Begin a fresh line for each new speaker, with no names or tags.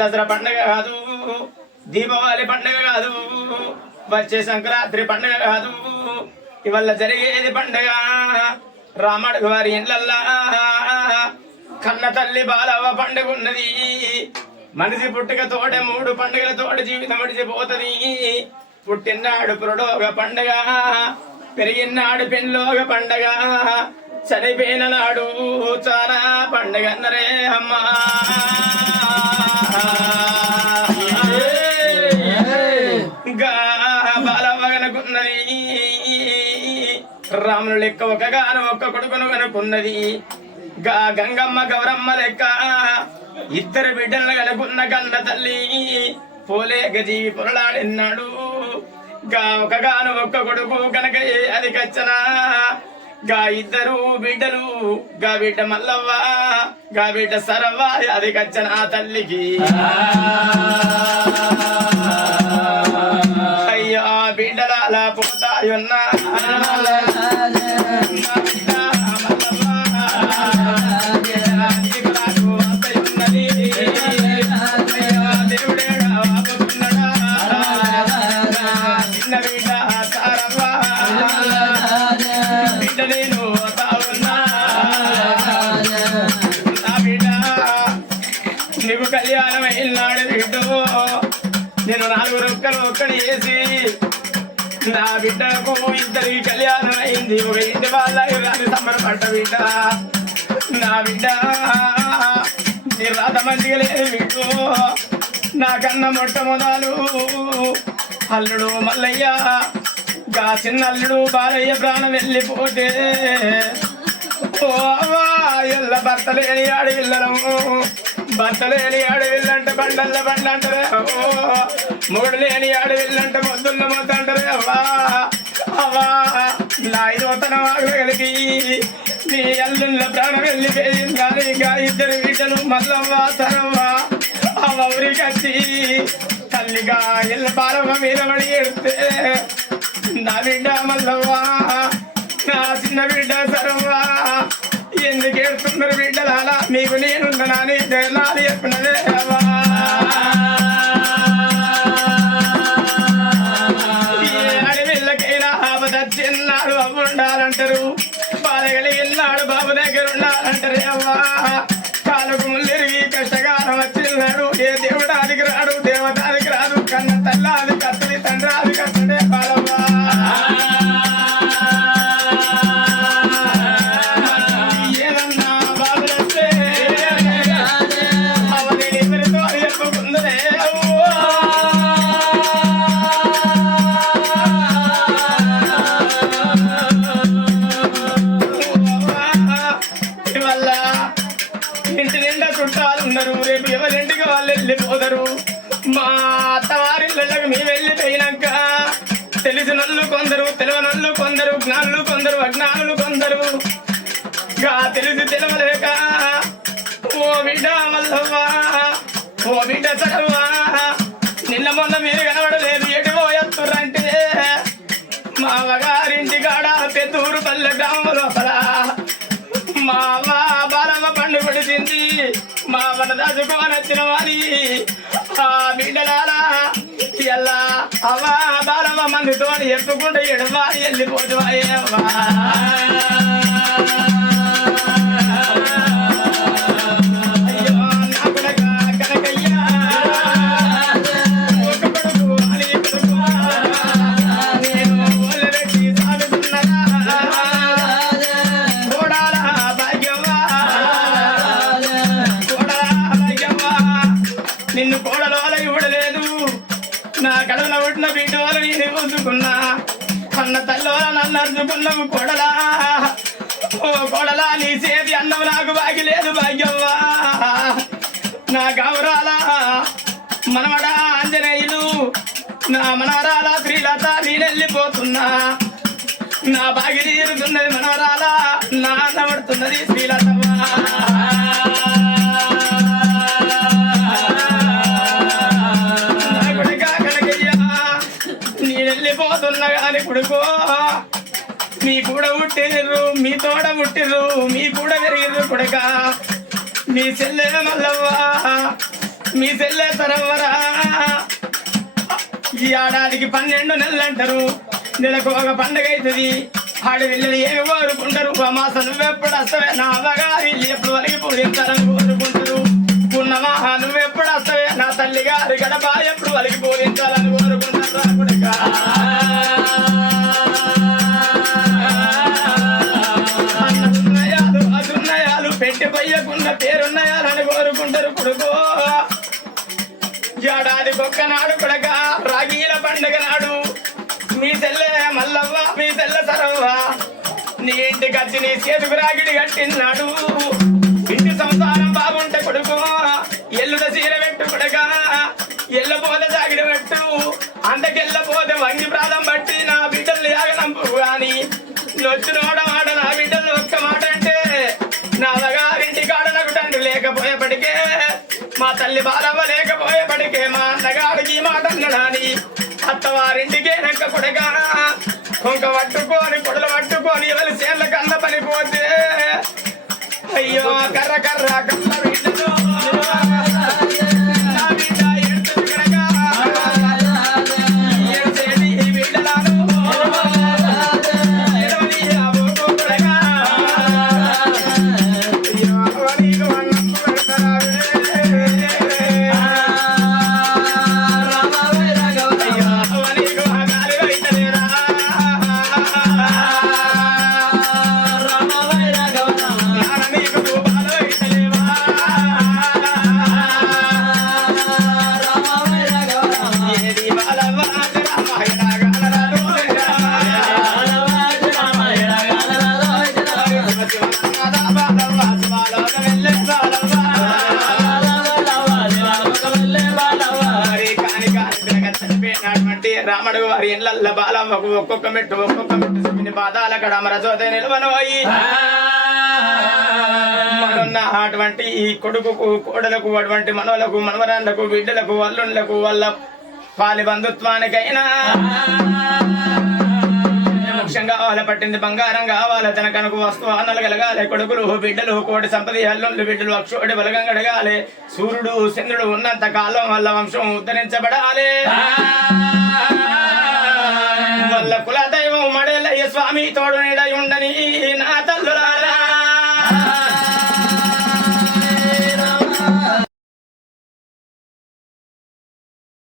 దసరా పండగ కాదు దీపావళి పండగ కాదు వచ్చే సంక్రాంతి పండగ కాదు ఇవల్ల జరిగేది పండగ. రామడు వారి ఇండ్లల్లా కన్న తల్లి బాలవ్వ పండుగ ఉన్నది మనిషి పుట్టుక తోట మూడు పండుగల తోట జీవితం మడిచిపోతుంది. పుట్టినాడు పురుడోగ పండగ పెరిగినాడు పెళ్ళోగ పండగ. చనిపోయిన నాడు చాలా పండగ అన్నరే అమ్మా. రాములు లెక్క ఒక గాను ఒక్క కొడుకును కనుకున్నది గా గంగమ్మ గౌరమ్మ లెక్క. ఇద్దరు బిడ్డలను కనుకున్న కన్న తల్లి పోలే గది పొరలాడిన్నాడు. గా ఒక గాను ఒక్క కొడుకు కనుక అది కచ్చనా గా ఇద్దరు బిడ్డలు గా బిడ్డ మల్లవ్వ గా బిడ్డ సరవ్వ అది కచ్చనా ఆ తల్లికి? అయ్యో బిడ్డల అలా పోతాయున్నా? కళ్యాణం అయినాడు నేను నాలుగు రొక్కలు ఒక్కడి వేసి నా బిడ్డకు ఇద్దరికి కళ్యాణం అయింది. ఒక ఇంటి వాళ్ళ రాని సంబరపడ్డ బిడ్డ. నా బిడ్డ నీ రాత మంచిగా లేదు బిడ్డు. నాకన్న మొట్టమొదలు అల్లుడు మల్లయ్య. గా చిన్న అల్లుడు బాలయ్య ప్రాణం వెళ్ళిపోతే ఓ అవ్వా, ఇళ్ళ భర్త లేని ఆడి ఇళ్ళము బట్టలేని అడవిల్లంటే ఆడి ఇల్లంటే బండల్ల బండ అంటారే. ఓ లేని అడవిల్లంటే ఇల్లంటే మొద్దుల్ల మొద్దు అంటారే. అవ్వా అవ్వా నా ఇదోతన వాగలిగి నీ అల్లుళ్ళ ప్రాణం వెళ్ళిపోయింది. ఇంకా ఇద్దరు బిడ్డలు మల్లవ్వ సరవ్వ అవ్వ కచ్చి తల్లిగా ఇళ్ళ బాలమ్మ మీద పడి ఎడితే నా బిడ్డ మల్లవ్వ నా చిన్న బిడ్డ సరవ్వా ఎందుకు ఏడుతున్నారు బిడ్డలు మీకు నేనున్నానని నాని చెప్పినదే అవ్వా. ఏ అడవిళ్ళకైనా ఆపద చిన్నాడు అవ్వ ఉండాలంటారు. బాధ కలిగినాడు బాబు దగ్గర ఉండాలంటారు అవ్వా. వెళ్ళిపోతారు మా అత్తవారిళ్ళకి మేము వెళ్ళిపోయినాక తెలిసినోళ్ళు కొందరు తెలవనళ్ళు కొందరు జ్ఞానులు కొందరు అజ్ఞానులు కొందరు. గా తెలిసి తెలవలేక ఓ బిడ్డ మల్లవ్వా ఓ బిడ్డ చదవా నిన్న మొన్న మీరు కనబడలేదు ఎటువో ఎత్తురంటే మావగారింటి కాడ పెద్దూరు పల్లె గ్రామం లోపల మావా మా వన దాచుకోనొచ్చిన వారి బిడ్డలారా ఎలా అవ్వ బాలమ్మ మందితో ఎత్తుకుంటే ఎడవాలి వెళ్ళిపోతు అయ్యో అన్న తల్లోల నన్ను అర్చుకున్నావు కొడలా ఓ కొడలా నీ సేతి అన్నం నాకు బాగి లేదు భాగ్యవ్వా. నా గౌరాల మనవడా ఆంజనేయులు నా మనవరాల శ్రీలత నేనెళ్ళిపోతున్నా. నా బాగి తీరుతున్నది మనవరాల నా అన్నబడుతున్నది శ్రీలతమ్మ నేనెళ్ళిపోతున్నా కానీ కొడుకో. మీ కూడా పుట్టిర్రు మీ తోడ పుట్టిర్రు మీ కూడా పెరిగిర్రు కొడుక. మీ చెల్లె మల్లవ్వ మీ చెల్లె తరవ్వరా ఈ ఏడాదికి పన్నెండు నెలలు అంటారు నెలకు ఒక పండగ అవుతుంది ఆడి వెళ్ళి ఏమి కోరుకుంటారు మాస నువ్వెప్పుడు వస్తావే నా అవగా వెళ్ళి ఎప్పుడు వరకు పూజించాలని కోరుకుంటారు. ఉన్నమా నువ్వెప్పుడు వస్తావే నా తల్లి గారి గడప ఎప్పుడు వరకు పూజించాలని కోరుకుంటారు. రా పెట్టి పోయకున్న పేరున్నయాలని కోరుకుంటారు కొడుకో. ఏడాది ఒక్క నాడు కొడక రాగీల పండుగ నాడు. మీ తెల్ల మల్లవ్వ మీ తెల్ల సరవ్వ నీ ఇంటికి వచ్చి నీ చేతుకు రాగిడి కట్టినాడు తల్లి బాలవ్వ లేకపోయేపటికే మా అన్నగాడికి మాట అన్నడాని అత్తవారింటికే నెక్క కొడగా కొంక పట్టుకొని కొడలు పట్టుకొని ఎవరి సేళ్ళ కన్న పనిపోతే అయ్యో కర్ర కర్ర కర్ర రాముడు వారి ఇళ్ళల్ల బాలమ్మకు ఒక్కొక్క మెట్టు ఒక్కొక్క మెట్టు చెప్పిన పాదాల కడ అమరజోత నిలవనోయి మనున్న అటువంటి ఈ కొడుకుకు కోడలకు అటువంటి మనవలకు మనవరాళ్ళకు బిడ్డలకు వల్లుండ్లకు వాళ్ళ పాలి బంధుత్వానికైనా మోక్షం కావాలి పట్టింది బంగారం కావాలి తన కనుక వస్తువు అన్నలు కలగాలి కొడుకులు బిడ్డలు కోటి సంపది అల్లుళ్ళు బిడ్డలు అక్షోడి బలగం కడగాలి సూర్యుడు చంద్రుడు ఉన్నంత కాలం వల్ల వంశం ఉద్ధరించబడాలి. వల్ల కుల దైవం మడేలయ్య స్వామి తోడు నీడ